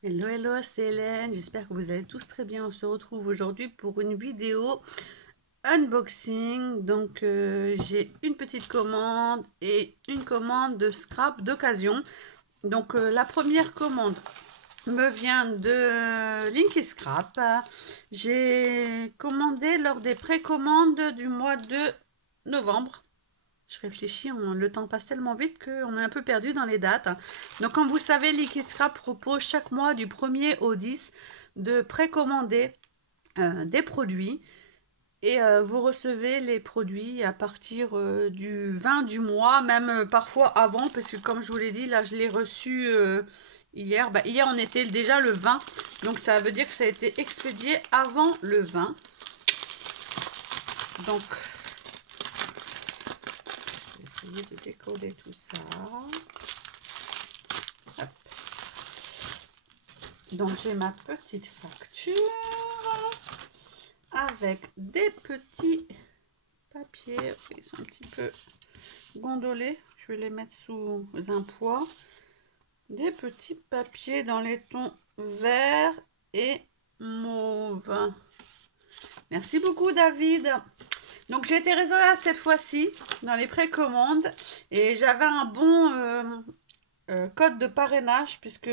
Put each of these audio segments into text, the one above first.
Hello, hello, c'est Hélène, j'espère que vous allez tous très bien. On se retrouve aujourd'hui pour une vidéo unboxing. Donc j'ai une petite commande et une commande de scrap d'occasion. Donc la première commande me vient de Linky Scrap. J'ai commandé lors des précommandes du mois de novembre. Je réfléchis, le temps passe tellement vite qu'on est un peu perdu dans les dates. Donc, comme vous savez, Liquid Scrap propose chaque mois du 1er au 10 de précommander des produits. Et vous recevez les produits à partir du 20 du mois, même parfois avant, parce que comme je vous l'ai dit, là je l'ai reçu hier. Bah, hier on était déjà le 20, donc ça veut dire que ça a été expédié avant le 20. Donc, je vais essayer de décoller tout ça. Hop. Donc j'ai ma petite facture avec des petits papiers. Ils sont un petit peu gondolés. Je vais les mettre sous un poids. Des petits papiers dans les tons vert et mauve. Merci beaucoup David. Donc j'ai été raisonnable cette fois-ci dans les précommandes et j'avais un bon code de parrainage puisque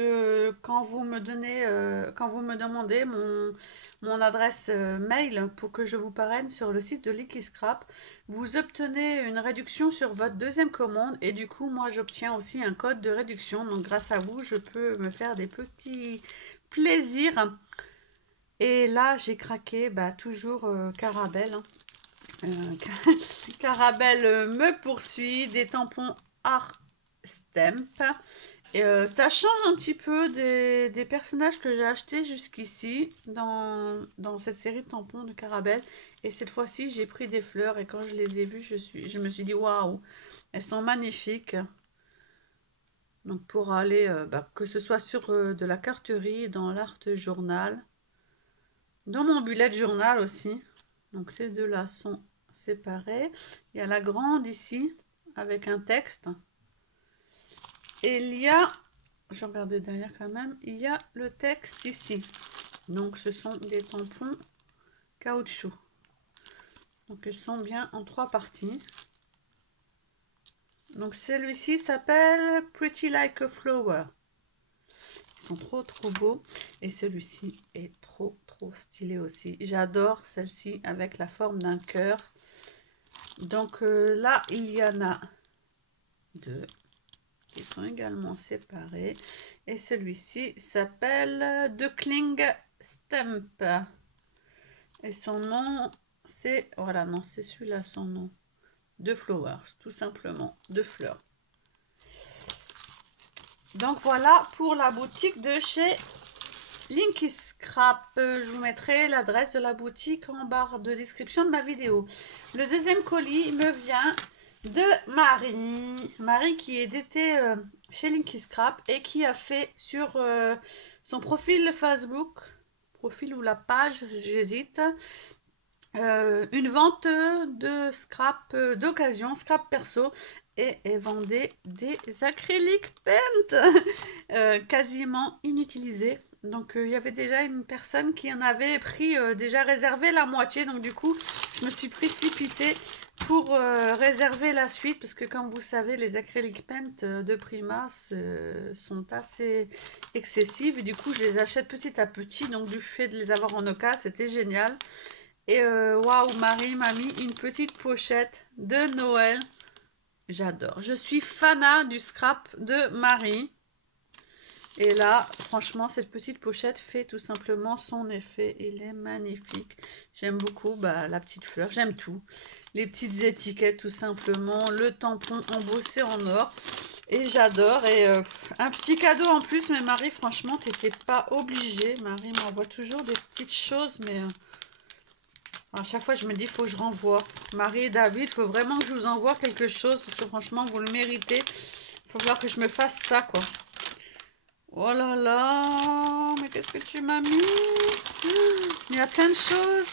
quand vous me demandez mon adresse mail pour que je vous parraine sur le site de Liquid Scrap, vous obtenez une réduction sur votre deuxième commande et du coup moi j'obtiens aussi un code de réduction. Donc grâce à vous je peux me faire des petits plaisirs. Et là j'ai craqué, bah, toujours Carabel. Hein. Carabel me poursuit, des tampons Art Stamp. Et ça change un petit peu des personnages que j'ai achetés jusqu'ici dans cette série de tampons de Carabel. Et cette fois-ci, j'ai pris des fleurs et quand je les ai vues, je me suis dit waouh, elles sont magnifiques. Donc pour aller, bah, que ce soit sur de la carterie, dans l'art journal, dans mon bullet journal aussi. Donc ces deux-là sont séparés. Il y a la grande ici avec un texte. Et il y a, je regardais derrière quand même, il y a le texte ici. Donc ce sont des tampons caoutchouc. Donc ils sont bien en 3 parties. Donc celui-ci s'appelle Pretty Like a Flower. Ils sont trop beaux. Et celui-ci est trop stylé aussi. J'adore celle-ci avec la forme d'un cœur. Donc là, il y en a 2 qui sont également séparés. Et celui-ci s'appelle The Kling Stamp. Et son nom, c'est... Voilà, non, c'est celui-là son nom. De Flowers, tout simplement. De fleurs. Donc voilà pour la boutique de chez Linky Scrap. Je vous mettrai l'adresse de la boutique en barre de description de ma vidéo. Le deuxième colis me vient de Marie. Marie qui est d'été chez Linky Scrap et qui a fait sur son profil Facebook, profil ou la page, j'hésite, une vente de scrap d'occasion, scrap perso, et elle vendait des acryliques paint quasiment inutilisés. Donc il y avait déjà une personne qui en avait pris, déjà réservé la moitié. Donc du coup, je me suis précipitée pour réserver la suite. Parce que comme vous savez, les acryliques paint de Prima sont assez excessives. Et du coup, je les achète petit à petit. Donc du fait de les avoir en occasion, c'était génial. Et waouh, Marie m'a mis une petite pochette de Noël. J'adore. Je suis fanat du scrap de Marie. Et là, franchement, cette petite pochette fait tout simplement son effet. Il est magnifique. J'aime beaucoup la petite fleur. J'aime tout. Les petites étiquettes, tout simplement. Le tampon embossé en or. Et j'adore. Et un petit cadeau en plus. Mais Marie, franchement, t'étais pas obligée. Marie m'envoie toujours des petites choses. Mais à chaque fois, je me dis, il faut que je renvoie. Marie et David, il faut vraiment que je vous envoie quelque chose. Parce que franchement, vous le méritez. Il faut voir que je me fasse ça, quoi. Oh là là, mais qu'est-ce que tu m'as mis? Il y a plein de choses.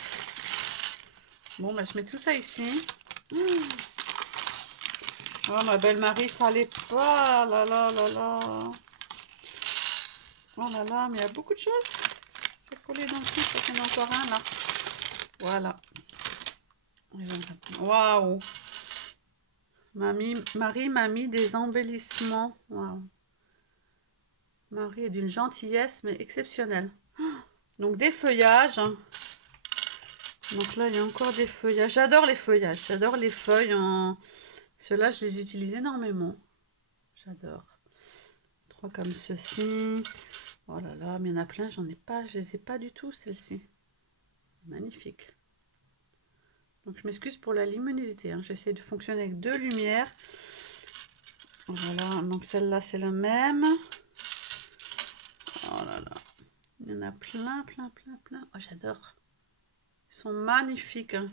Bon, bah, je mets tout ça ici. Oh, ma belle Marie, fallait pas. Là là là là. Oh là là, mais il y a beaucoup de choses. C'est collé dans le truc, il y en a encore un là. Voilà. Waouh. Marie m'a mis des embellissements. Waouh. Marie est d'une gentillesse, mais exceptionnelle. Donc des feuillages. Donc là, il y a encore des feuillages. J'adore les feuillages. J'adore les feuilles. Ceux-là, je les utilise énormément. J'adore. 3 comme ceci. Oh là là, mais il y en a plein. J'en ai pas. Je les ai pas du tout, celles-ci. Magnifique. Donc je m'excuse pour la luminosité. Hein. J'essaie de fonctionner avec 2 lumières. Voilà. Donc celle-là, c'est le même. Oh là là. Il y en a plein, plein, plein, plein. Oh, j'adore. Ils sont magnifiques. Hein.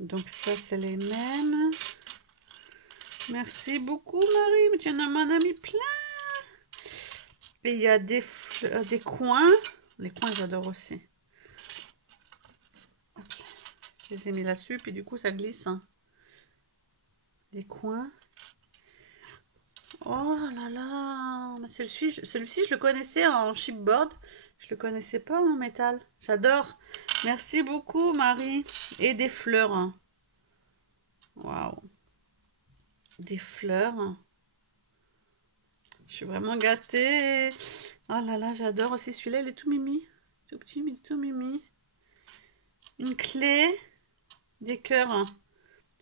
Donc ça, c'est les mêmes. Merci beaucoup, Marie. Mais tu en as m'en mis plein. Et il y a des coins. Les coins, j'adore aussi. Je les ai mis là-dessus, puis du coup, ça glisse. Hein. Des coins. Oh là là. Celui-ci, je le connaissais en chipboard. Je le connaissais pas en métal. J'adore. Merci beaucoup, Marie. Et des fleurs. Hein. Waouh. Des fleurs. Je suis vraiment gâtée. Oh là là, j'adore aussi celui-là. Il est tout mimi. Tout petit, mais tout mimi. Une clé. Des cœurs.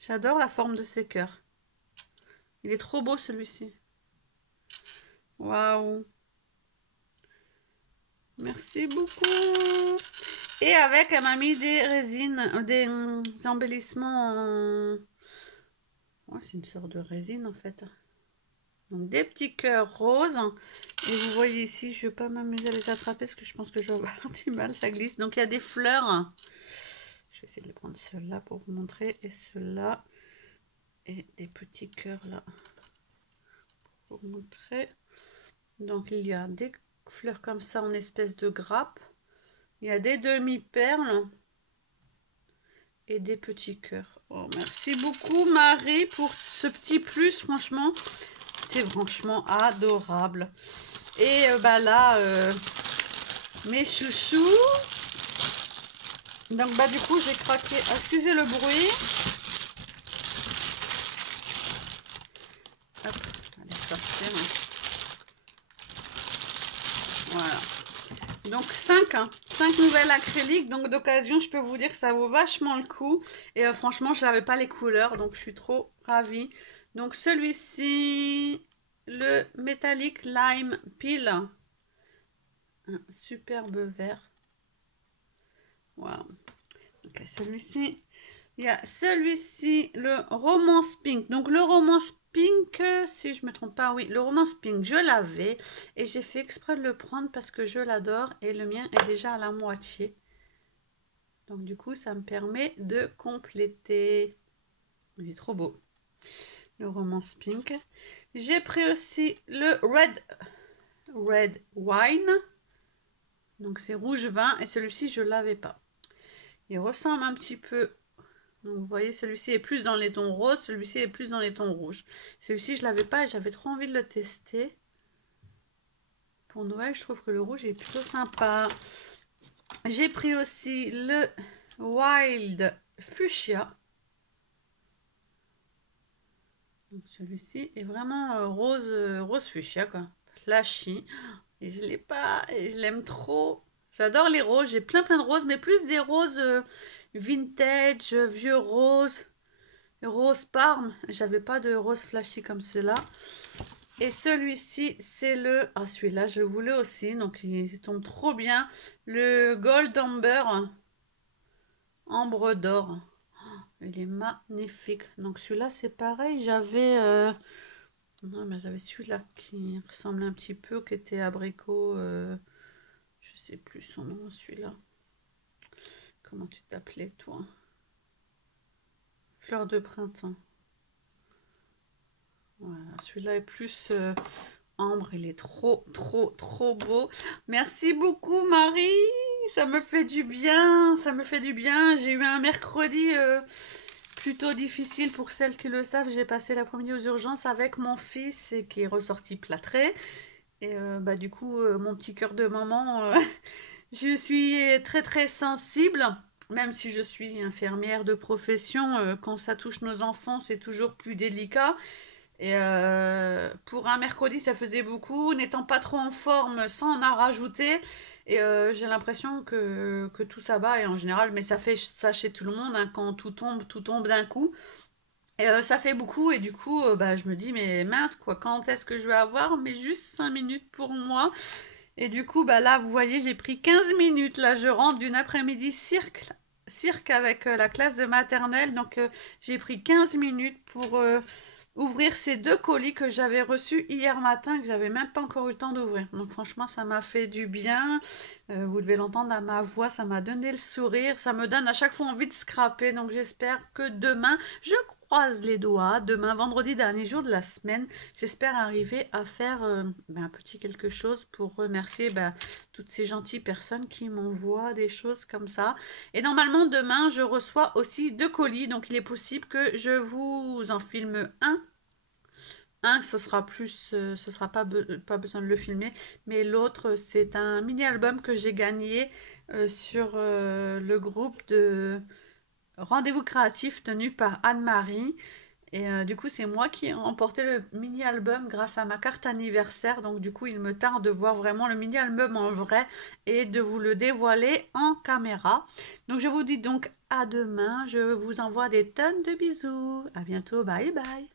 J'adore la forme de ces cœurs. Il est trop beau celui-ci. Waouh. Merci beaucoup. Et avec, elle m'a mis des résines, des embellissements en... Ouais, c'est une sorte de résine en fait. Donc des petits cœurs roses. Et vous voyez ici, je ne vais pas m'amuser à les attraper parce que je pense que je vais avoir du mal, ça glisse. Donc il y a des fleurs. Je vais essayer de prendre ceux-là pour vous montrer. Et ceux-là. Et des petits cœurs là. Pour vous montrer. Donc il y a des fleurs comme ça en espèce de grappe. Il y a des demi-perles. Et des petits cœurs. Oh, merci beaucoup Marie pour ce petit plus, franchement. C'est franchement adorable. Et bah là, mes chouchous. Donc bah du coup j'ai craqué. Excusez le bruit. Hop, allez sortir. Voilà. Donc 5 nouvelles acryliques. Donc d'occasion, je peux vous dire que ça vaut vachement le coup. Et franchement, je n'avais pas les couleurs. Donc je suis trop ravie. Donc celui-ci, le métallique lime peel. Un superbe vert. Waouh. Ok, celui-ci. Il y a celui-ci, le Romance Pink. Donc le Romance Pink, si je ne me trompe pas, oui, le Romance Pink, je l'avais. Et j'ai fait exprès de le prendre parce que je l'adore. Et le mien est déjà à la moitié. Donc du coup, ça me permet de compléter. Il est trop beau. Le Romance Pink. J'ai pris aussi le Red Wine. Donc c'est rouge vin. Et celui-ci, je ne l'avais pas. Il ressemble un petit peu. Donc vous voyez, celui-ci est plus dans les tons roses, celui-ci est plus dans les tons rouges. Celui-ci, je ne l'avais pas et j'avais trop envie de le tester. Pour Noël, je trouve que le rouge est plutôt sympa. J'ai pris aussi le Wild Fuchsia. Celui-ci est vraiment rose fuchsia, quoi. Flashy. Et je ne l'ai pas et je l'aime trop. J'adore les roses. J'ai plein de roses, mais plus des roses vintage, vieux roses. Rose Parme, j'avais pas de rose flashy comme cela. Et celui-ci, c'est le... Ah, celui-là, je le voulais aussi, donc il tombe trop bien. Le Gold Amber, ambre d'or. Il est magnifique. Donc celui-là, c'est pareil, j'avais... Non, mais j'avais celui-là qui ressemblait un petit peu, qui était abricot... Je sais plus son nom, celui-là. Comment tu t'appelais, toi? Fleur de printemps. Voilà, celui-là est plus ambre, il est trop beau. Merci beaucoup Marie, ça me fait du bien, ça me fait du bien. J'ai eu un mercredi plutôt difficile pour celles qui le savent. J'ai passé l'après-midi aux urgences avec mon fils et qui est ressorti plâtré. Et bah, du coup, mon petit cœur de maman, je suis très très sensible. Même si je suis infirmière de profession, quand ça touche nos enfants, c'est toujours plus délicat. Et pour un mercredi, ça faisait beaucoup. N'étant pas trop en forme, ça en a rajouté. Et j'ai l'impression que tout ça va. Et en général, mais ça fait ça chez tout le monde, hein, quand tout tombe d'un coup. Et ça fait beaucoup. Et du coup, bah, je me dis, mais mince, quoi, quand est-ce que je vais avoir? Mais juste 5 minutes pour moi. Et du coup, bah là, vous voyez, j'ai pris 15 minutes. Là, je rentre d'une après-midi cirque avec la classe de maternelle. Donc, j'ai pris 15 minutes pour ouvrir ces deux colis que j'avais reçus hier matin, que j'avais même pas encore eu le temps d'ouvrir. Donc, franchement, ça m'a fait du bien. Vous devez l'entendre à ma voix, ça m'a donné le sourire. Ça me donne à chaque fois envie de scraper. Donc, j'espère que demain, je croise les doigts. Demain, vendredi, dernier jour de la semaine, j'espère arriver à faire un petit quelque chose pour remercier toutes ces gentilles personnes qui m'envoient des choses comme ça. Et normalement, demain, je reçois aussi deux colis. Donc, il est possible que je vous en filme un, ce sera plus, ce sera pas besoin de le filmer, mais l'autre, c'est un mini-album que j'ai gagné sur le groupe de Rendez-vous créatif tenu par Anne-Marie. Et du coup, c'est moi qui ai remporté le mini-album grâce à ma carte anniversaire. Donc du coup, il me tarde de voir vraiment le mini-album en vrai et de vous le dévoiler en caméra. Donc je vous dis donc à demain. Je vous envoie des tonnes de bisous. À bientôt. Bye bye.